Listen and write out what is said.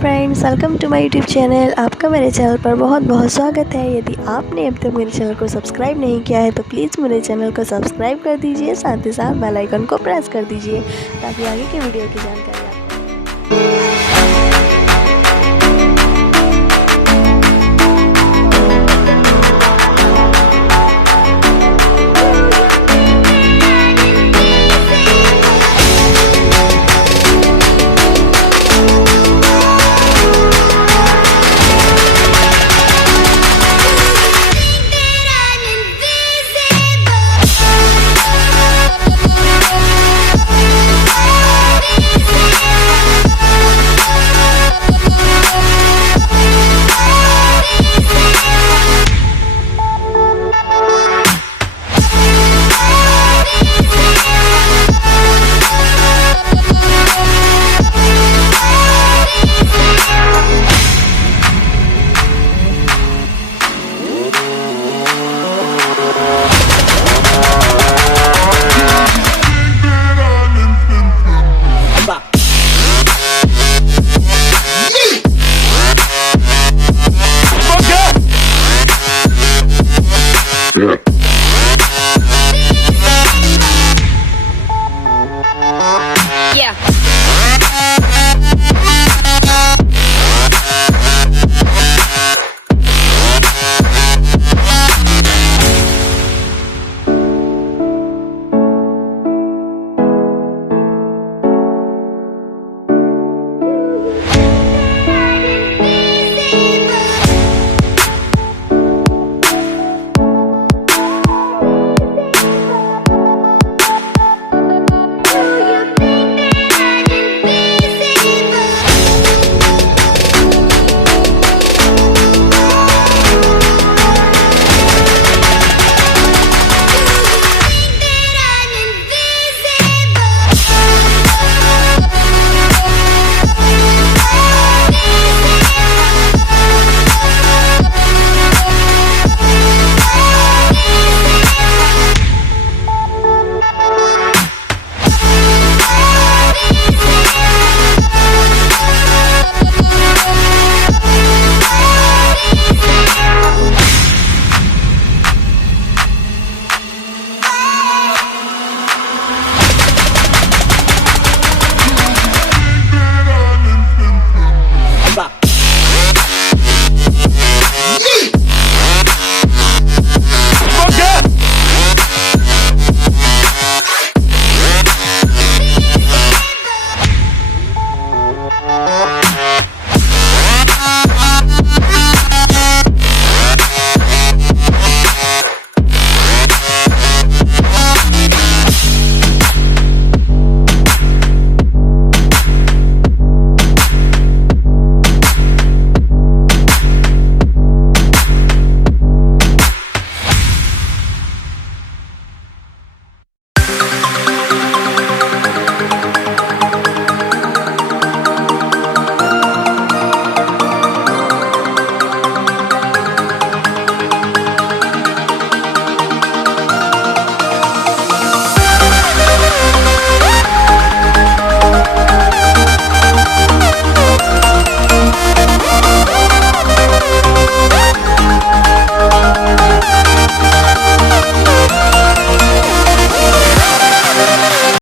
Friends, welcome to my YouTube channel. आपका मेरे channel पर बहुत बहुत स्वागत है। यदि आपने अभी तक मेरे चैनल को सब्सक्राइब नहीं किया है तो प्लीज़ मेरे चैनल को सब्सक्राइब कर दीजिए, साथ ही साथ बेल आइकन को प्रेस कर दीजिए ताकि आगे की वीडियो की जानकारी आपको